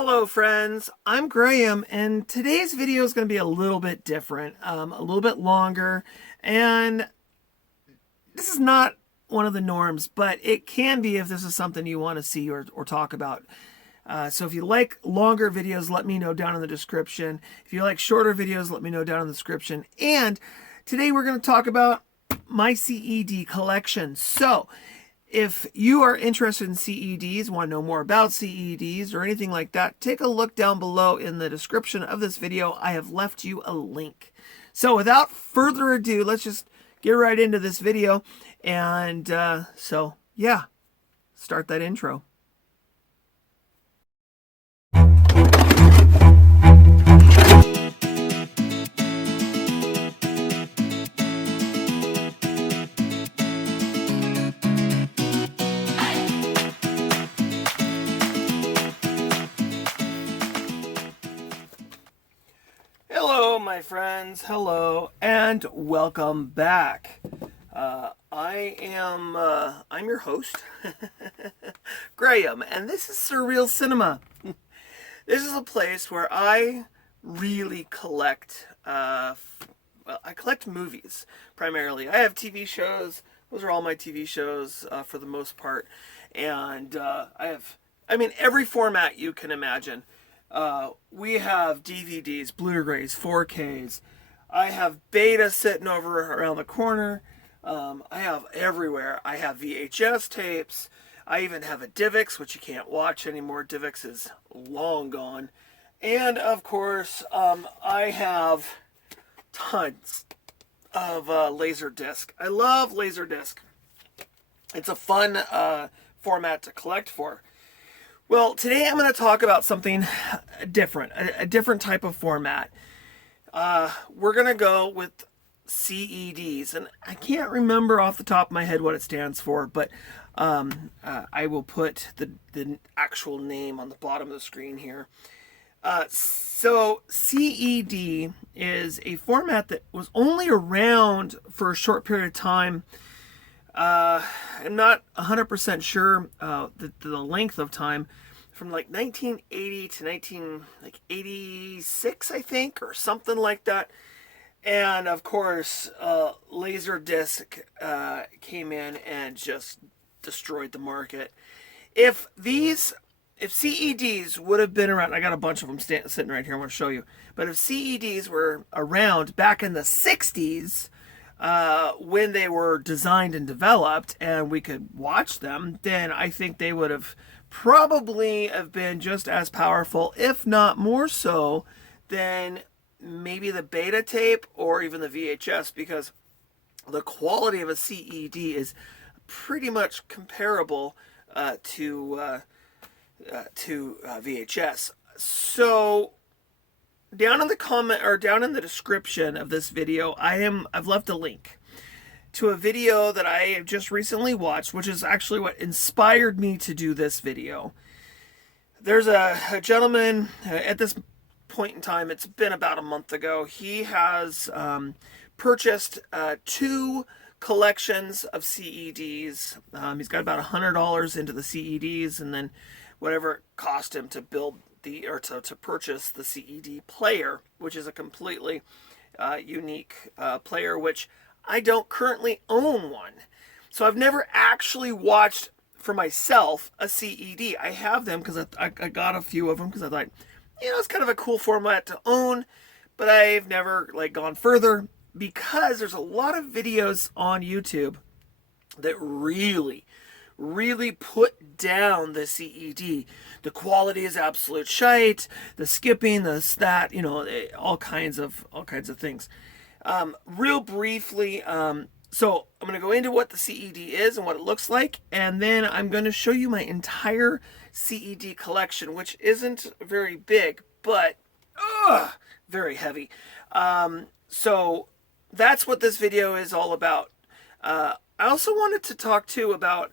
Hello friends, I'm Graham and today's video is going to be a little bit different, a little bit longer, and this is not one of the norms, but it can be if this is something you want to see or talk about. So if you like longer videos, let me know down in the description. If you like shorter videos, let me know down in the description. And today we're going to talk about my CED collection. So if you are interested in CEDs, want to know more about CEDs or anything like that, take a look down below in the description of this video. I have left you a link. So without further ado, let's just get right into this video. And so, yeah, start that intro. Hello, my friends. Hello, and welcome back. I'm your host, Graham, and this is Surreal Cinema. This is a place where I really collect, I collect movies, primarily. I have TV shows. Those are all my TV shows, for the most part. And, every format you can imagine. We have DVDs, Blu-rays, 4Ks. I have beta sitting over around the corner. I have everywhere. I have VHS tapes. I even have a DivX, which you can't watch anymore. DivX is long gone. And, of course, I have tons of Laserdisc. I love Laserdisc. It's a fun format to collect for. Well, today I'm going to talk about something different, a different type of format. We're going to go with CEDs, and I can't remember off the top of my head what it stands for, but I will put the actual name on the bottom of the screen here. So CED is a format that was only around for a short period of time. I'm not 100% sure the length of time, from like 1980 to 1986, I think, or something like that. And of course, Laserdisc came in and just destroyed the market. If CEDs would have been around, I got a bunch of them sitting right here, I want to show you. But if CEDs were around back in the 60s, when they were designed and developed and we could watch them, then I think they would have probably have been just as powerful, if not more so, than maybe the beta tape or even the VHS, because the quality of a CED is pretty much comparable to VHS. So down in the comment or down in the description of this video, I've left a link to a video that I have just recently watched, which is actually what inspired me to do this video. There's a gentleman at this point in time, it's been about a month ago. He has purchased 2 collections of CEDs. He's got about $100 into the CEDs, and then whatever it cost him to build to purchase the CED player, which is a completely unique player, which I don't currently own one. So I've never actually watched for myself a CED. I have them because I got a few of them because I thought, it's kind of a cool format to own, but I've never gone further, because there's a lot of videos on YouTube that really put down the CED. The quality is absolute shite. The skipping, all kinds of things. Real briefly, so I'm going to go into what the CED is and what it looks like, and then I'm going to show you my entire CED collection, which isn't very big, but very heavy. So that's what this video is all about. I also wanted to talk too about,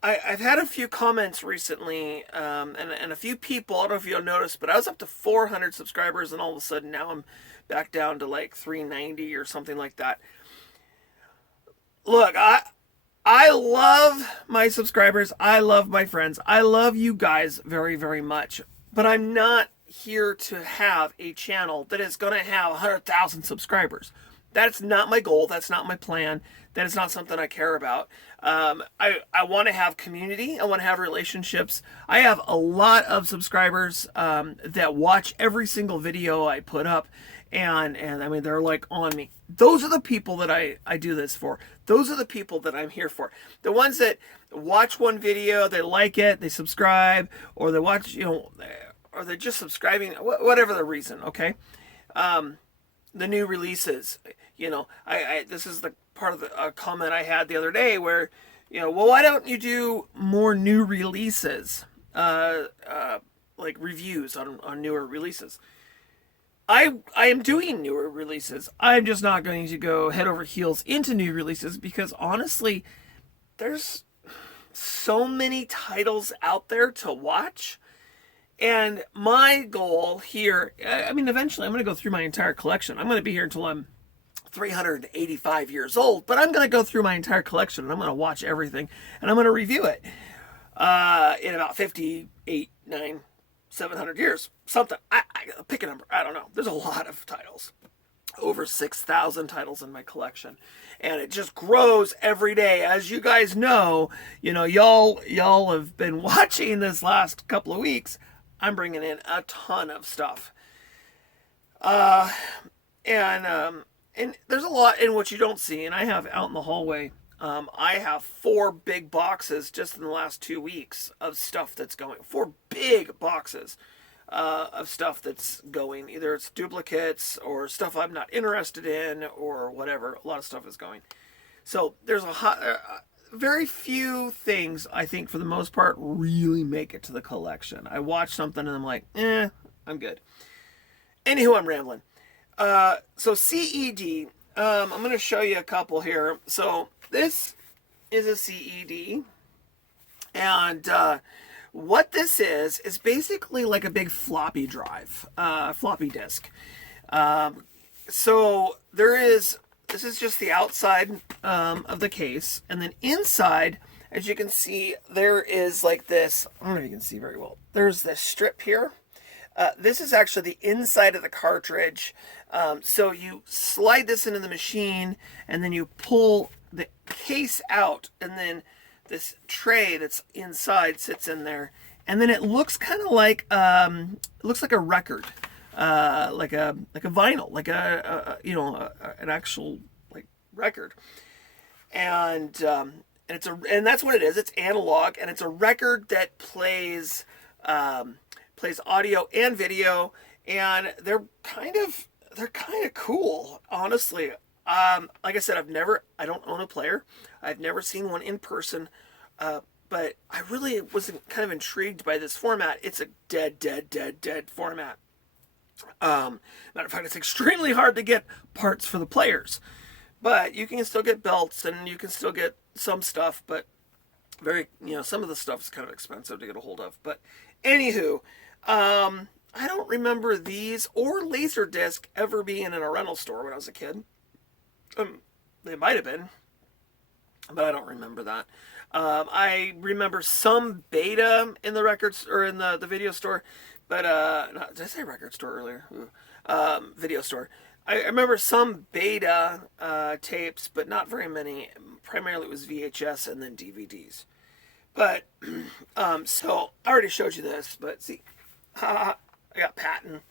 I've had a few comments recently, and a few people, I don't know if you'll notice, but I was up to 400 subscribers, and all of a sudden now I'm back down to like 390 or something like that. Look, I love my subscribers. I love my friends. I love you guys very, very much. but I'm not here to have a channel that is going to have 100,000 subscribers. That's not my goal. That's not my plan. That is not something I care about. I want to have community. I want to have relationships. I have a lot of subscribers that watch every single video I put up. And I mean, they're like on me. Those are the people that I do this for. Those are the people that I'm here for. The ones that watch one video, they like it, they subscribe, or they watch, or they're just subscribing, whatever the reason, okay? The new releases, I this is the part of the comment I had the other day where, well, why don't you do more new releases, like reviews on newer releases? I am doing newer releases. I'm just not going to go head over heels into new releases because honestly, there's so many titles out there to watch. And my goal here, I mean, eventually I'm going to go through my entire collection. I'm going to be here until I'm 385 years old, but I'm going to go through my entire collection and I'm going to watch everything and I'm going to review it in about 58, 9, 700 years. Something. I pick a number. I don't know. There's a lot of titles. Over 6,000 titles in my collection. And it just grows every day. As you guys know, y'all have been watching this last couple of weeks. I'm bringing in a ton of stuff. And there's a lot in what you don't see. And I have out in the hallway, I have 4 big boxes just in the last 2 weeks of stuff that's going. 4 big boxes of stuff that's going. Either it's duplicates or stuff I'm not interested in or whatever. A lot of stuff is going. So there's very few things, I think, for the most part, really make it to the collection. I watch something and I'm like, I'm good. Anywho, I'm rambling. So CED, I'm going to show you a couple here. So this is a CED. And what this is basically like a big floppy drive, floppy disk. So this is just the outside of the case. And then inside, as you can see, there is like this, I don't know if you can see very well. There's this strip here. This is actually the inside of the cartridge. So you slide this into the machine and then you pull the case out and then this tray that's inside sits in there. And then it looks kind of like, it looks like a record, like a vinyl, like an actual like record. And that's what it is. It's analog and it's a record that plays audio and video, and they're kind of cool, honestly. Like I said, I don't own a player. I've never seen one in person, but I really was kind of intrigued by this format. It's a dead format. Matter of fact, it's extremely hard to get parts for the players, but you can still get belts and you can still get some stuff, but some of the stuff is kind of expensive to get a hold of. But anywho, I don't remember these or Laserdisc ever being in a rental store when I was a kid. They might have been, but I don't remember that. I remember some beta in the records or in the video store, but did I say record store earlier? Video store. I remember some beta tapes, but not very many. Primarily it was VHS and then DVDs. But so I already showed you this, but see, I got patent.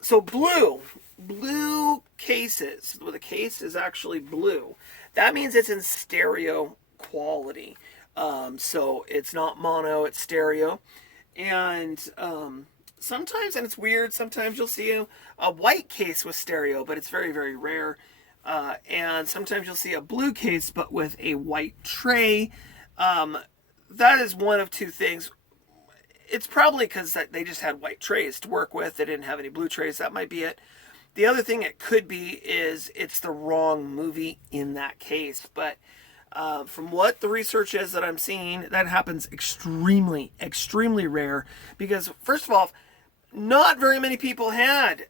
So blue cases, well, the case is actually blue. That means it's in stereo quality. So it's not mono, it's stereo. And sometimes, and it's weird, sometimes you'll see a white case with stereo, but it's very, very rare. And sometimes you'll see a blue case, but with a white tray. That is one of two things. It's probably because they just had white trays to work with. They didn't have any blue trays. That might be it. The other thing it could be is it's the wrong movie in that case. But from what the research is that I'm seeing, that happens extremely, extremely rare. Because, first of all, not very many people had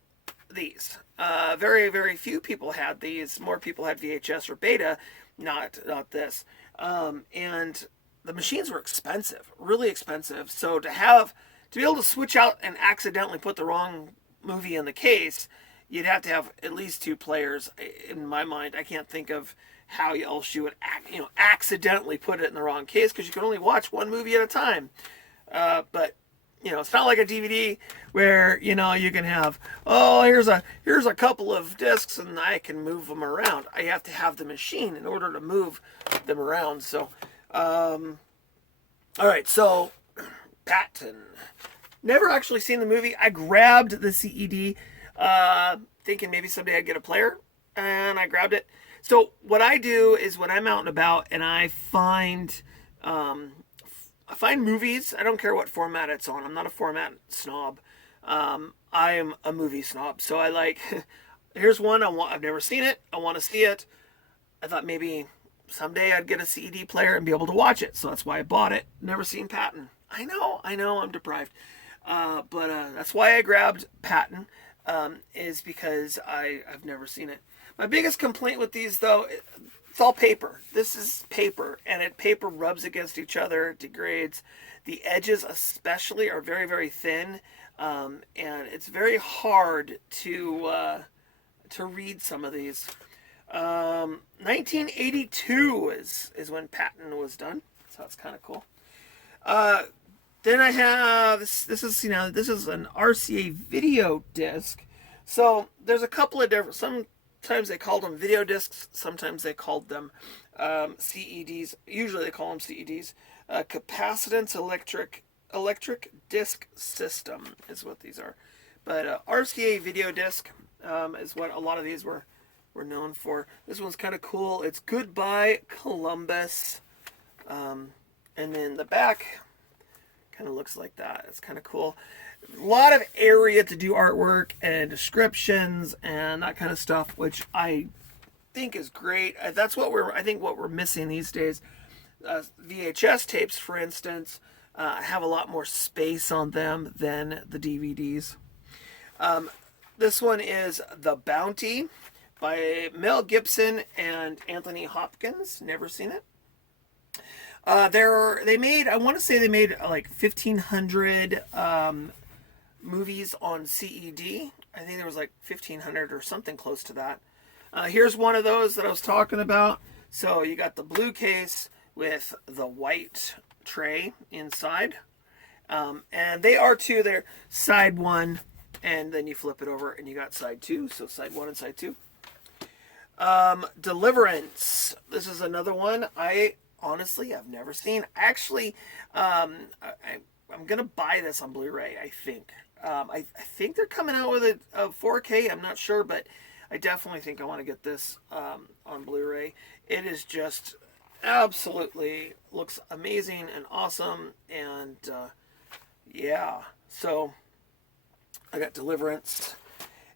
these. Very, very few people had these. More people had VHS or beta, not this. And the machines were expensive, really expensive. So to have to be able to switch out and accidentally put the wrong movie in the case, you'd have to have at least 2 players. In my mind, I can't think of how else you would accidentally put it in the wrong case, because you can only watch one movie at a time. But it's not like a DVD where you can have, oh, here's a couple of discs and I can move them around. I have to have the machine in order to move them around. So, all right, so Patton. Never actually seen the movie. I grabbed the CED, thinking maybe someday I'd get a player, and I grabbed it. So what I do is when I'm out and about and I find movies, I don't care what format it's on. I'm not a format snob. I am a movie snob. So I like, here's one I've never seen it. I want to see it. I thought maybe someday I'd get a CED player and be able to watch it. So that's why I bought it. Never seen Patton. I know, I'm deprived. But that's why I grabbed Patton, is because I've never seen it. My biggest complaint with these, though, it's all paper. This is paper, and paper rubs against each other, degrades. The edges especially are very, very thin, and it's very hard to read some of these. 1982 is when Patton was done, so that's kind of cool. Then I have this is an RCA video disc. So there's a couple of different. Sometimes they called them video discs. Sometimes they called them CEDs. Usually they call them CEDs. Capacitance electric disc system is what these are. But RCA video disc is what a lot of these were known for. This one's kind of cool. It's Goodbye Columbus, and then the back kind of looks like that. It's kind of cool. A lot of area to do artwork and descriptions and that kind of stuff, which I think is great. That's what we're missing these days. VHS tapes, for instance, have a lot more space on them than the DVDs. This one is The Bounty by Mel Gibson and Anthony Hopkins. Never seen it. They made like 1,500 movies on CED. I think there was like 1,500 or something close to that. Here's one of those that I was talking about. So you got the blue case with the white tray inside. And they are two. They're side 1, and then you flip it over and you got side 2. So side 1 and side 2. Deliverance. This is another one honestly, I've never seen. Actually, I'm gonna buy this on Blu-ray. I think. I think they're coming out with a 4K. I'm not sure, but I definitely think I want to get this on Blu-ray. It is just absolutely looks amazing and awesome, and yeah. So I got Deliverance,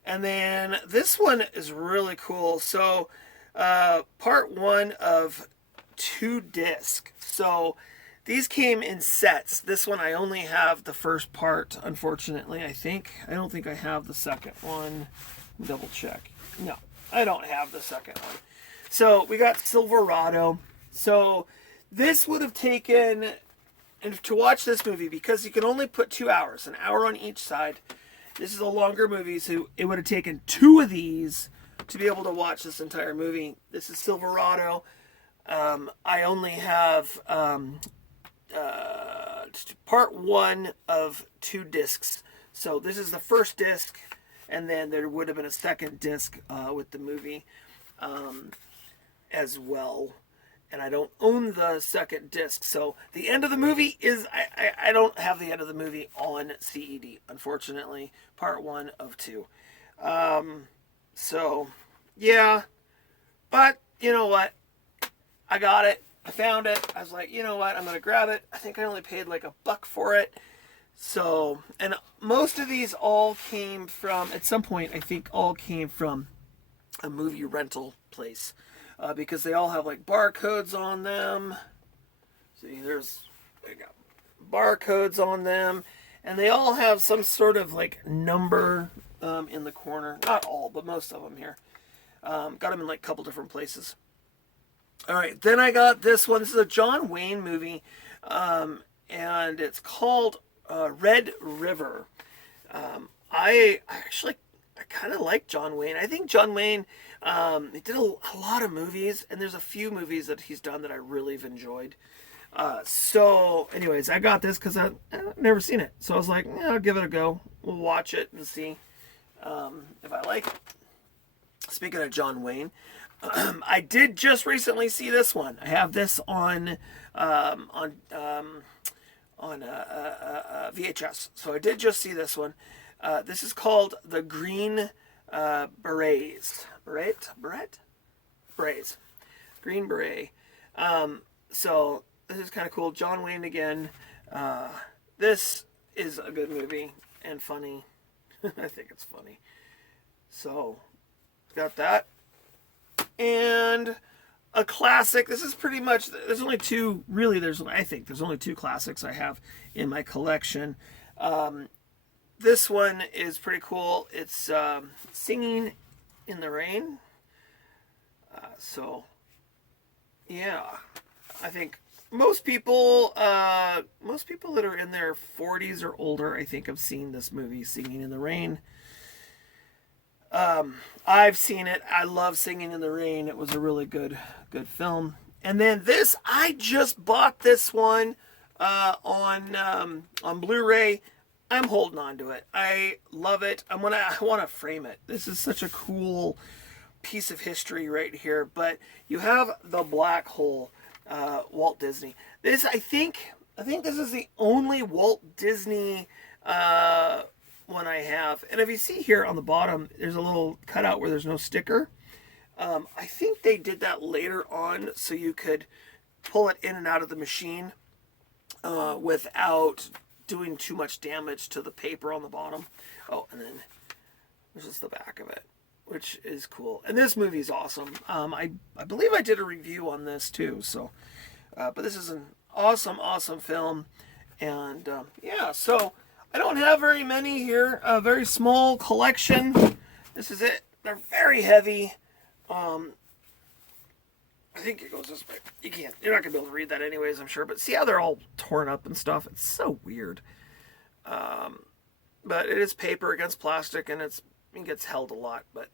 and then this one is really cool. So part 1 of 2 disc. So these came in sets. This one I only have the first part, unfortunately. I don't think I have the second one. Double check. No, I don't have the second one. So we got Silverado. So this would have taken, and to watch this movie, because you can only put 2 hours, an hour on each side. This is a longer movie, so it would have taken 2 of these to be able to watch this entire movie. This is Silverado. I only have part 1 of 2 discs. So this is the first disc, and then there would have been a second disc with the movie as well. And I don't own the second disc. So the end of the movie is, I don't have the end of the movie on CED, unfortunately. Part 1 of 2. So, yeah. But, you know what? I got it. I found it. I was like, you know what? I'm going to grab it. I think I only paid like $1 for it. So, and most of these all came from, at some point, I think all came from a movie rental place. Because they all have like barcodes on them. See, they got barcodes on them. And they all have some sort of like number in the corner. Not all, but most of them here. Got them in like a couple different places. All right, then I got this one. This is a John Wayne movie, and it's called Red River. I kind of like John Wayne. I think John Wayne, he did a lot of movies, and there's a few movies that he's done that I really have enjoyed. So, anyways, I got this because I've never seen it. So I was like, I'll give it a go. We'll watch it and see if I like it. Speaking of John Wayne, I did just recently see this one. I have this on VHS. So I did just see this one. This is called The Green Berets. Berets. Green Beret. So this is kind of cool. John Wayne again. This is a good movie and funny. I think it's funny. So, got that. And a classic. This is pretty much, there's only two, really, I think there's only two classics I have in my collection. This one is pretty cool. It's Singing in the Rain. So, yeah, I think most people that are in their 40s or older, I think, have seen this movie, Singing in the Rain. I've seen it. I love Singing in the Rain. It was a really good film. And then this, I just bought this one on Blu-ray. I'm holding on to it. I love it. I want to frame it. This is such a cool piece of history right here. But you have the black hole, Walt Disney. This, I think this is the only Walt Disney one I have. And if you see here on the bottom, there's a little cutout where there's no sticker. I think they did that later on so you could pull it in and out of the machine without doing too much damage to the paper on the bottom. Oh, and then there's just the back of it, which is cool. And this movie is awesome. I believe I did a review on this too. So, but this is an awesome film. And yeah, so I don't have very many here. A very small collection. This is it. They're very heavy. I think it goes this way. You're not gonna be able to read that anyways, I'm sure. But see how they're all torn up and stuff? It's so weird. But it is paper against plastic, and it gets held a lot. But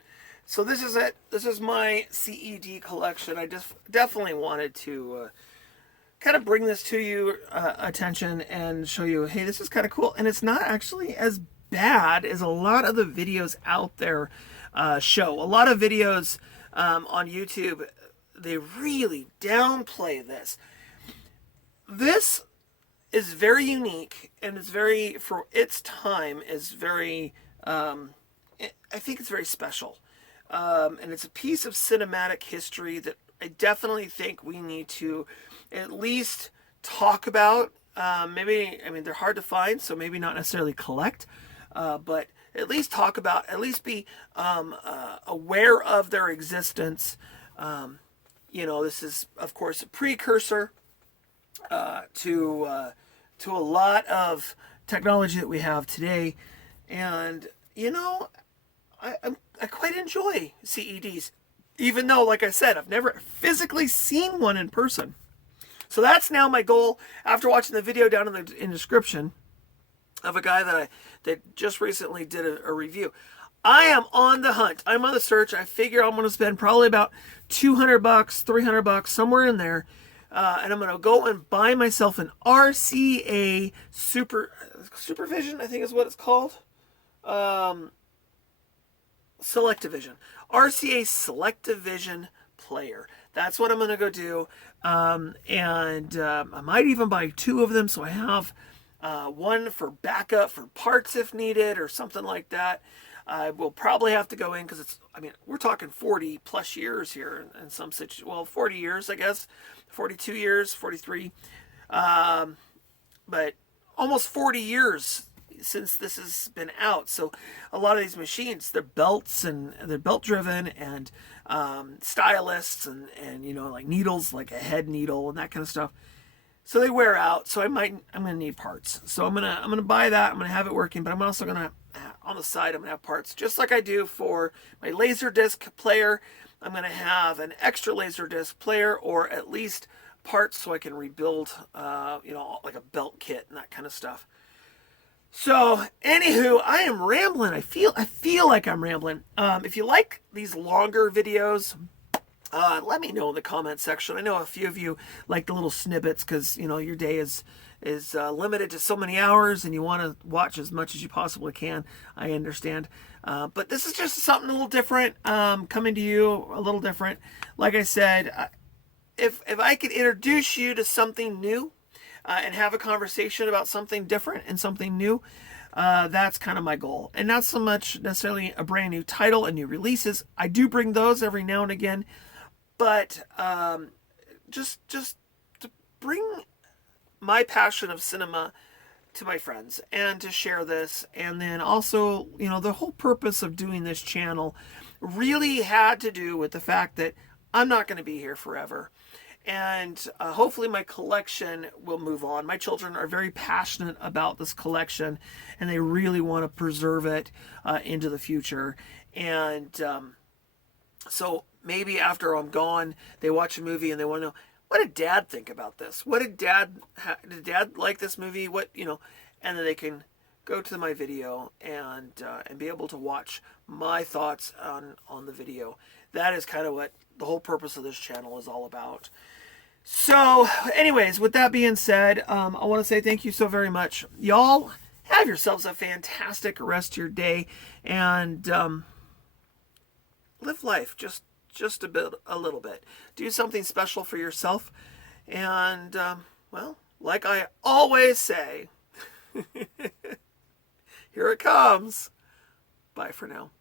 so this is it. This is my CED collection. I just definitely wanted to kind of bring this to you attention and show you, hey, this is kind of cool. And it's not actually as bad as a lot of the videos out there show. A lot of videos on YouTube, they really downplay this. This is very unique, and it's very, for its time, is very, I think it's very special. And it's a piece of cinematic history that I definitely think we need to at least talk about. Maybe, I mean, they're hard to find, so maybe not necessarily collect, but at least talk about, at least be aware of their existence. This is, of course, a precursor to a lot of technology that we have today. And, I quite enjoy CEDs, even though, like I said, I've never physically seen one in person. So that's now my goal, after watching the video down in the description of a guy that just recently did a review. I am on the hunt. I'm on the search. I figure I'm going to spend probably about $200, $300, somewhere in there. And I'm going to go and buy myself an RCA Supervision, I think is what it's called. Selectavision. RCA Selectavision player. That's what I'm going to go do. And I might even buy two of them, so I have one for backup for parts if needed or something like that. I will probably have to go in because we're talking 40 plus years here in some situations. Well, 40 years, I guess. 42 years, 43. But almost 40 years since this has been out. So a lot of these machines, they're belts and they're belt driven and stylists and like needles, like a head needle and that kind of stuff. So they wear out. So I'm going to need parts. So I'm going to buy that. I'm going to have it working, but I'm also going to, on the side, I'm going to have parts just like I do for my Laserdisc player. I'm going to have an extra Laserdisc player, or at least parts so I can rebuild, like a belt kit and that kind of stuff. So, anywho, I am rambling. I feel like I'm rambling. If you like these longer videos, let me know in the comment section. I know a few of you like the little snippets because your day is limited to so many hours, and you want to watch as much as you possibly can. I understand, but this is just something a little different, coming to you a little different. Like I said, if I could introduce you to something new, and have a conversation about something different and something new, that's kind of my goal. And not so much necessarily a brand new title and new releases. I do bring those every now and again, but just to bring my passion of cinema to my friends and to share this. And then also, the whole purpose of doing this channel really had to do with the fact that I'm not going to be here forever. And hopefully my collection will move on. My children are very passionate about this collection, and they really want to preserve it into the future. And so maybe after I'm gone, they watch a movie and they want to know, what did Dad think about this? What did Dad like this movie? And then they can go to my video and be able to watch my thoughts on the video. That is kind of what the whole purpose of this channel is all about. So, anyways, with that being said, I want to say thank you so very much. Y'all have yourselves a fantastic rest of your day, and live life just a little bit. Do something special for yourself, and well, like I always say, here it comes. Bye for now.